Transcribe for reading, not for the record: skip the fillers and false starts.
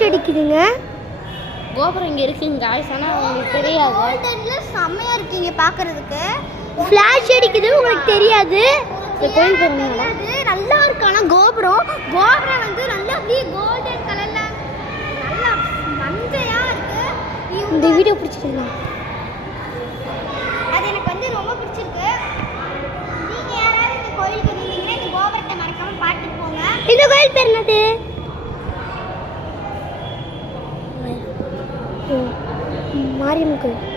Flash அடிக்குதுங்க. கோபுரம் இங்கே இருக்குங்க காய்ஸ், ஆனால் உங்களுக்கு தெரியாது. கோல்டனில் செம்மையாக இருக்கீங்க பார்க்குறதுக்கு. ஃப்ளாஷ் அடிக்குது, உங்களுக்கு தெரியாது. இந்த கோயில் போகிறீங்களா? நல்லா இருக்கு. ஆனால் கோபுரம் வந்து நல்லா அப்படியே கோல்டன் கலரில் நல்லா மஞ்சையாக இருக்கு. இந்த வீடியோ பிடிச்சிருக்கீங்க? அது எனக்கு வந்து ரொம்ப பிடிச்சிருக்கு. நீங்கள் யாராவது இந்த கோயிலுக்கு வந்தீங்கன்னா இந்த கோபுரத்தை மறக்காமல் பார்த்துட்டு போங்க. இந்த கோயில் பேர் என்னது? மாரியம்மன் கோயில்.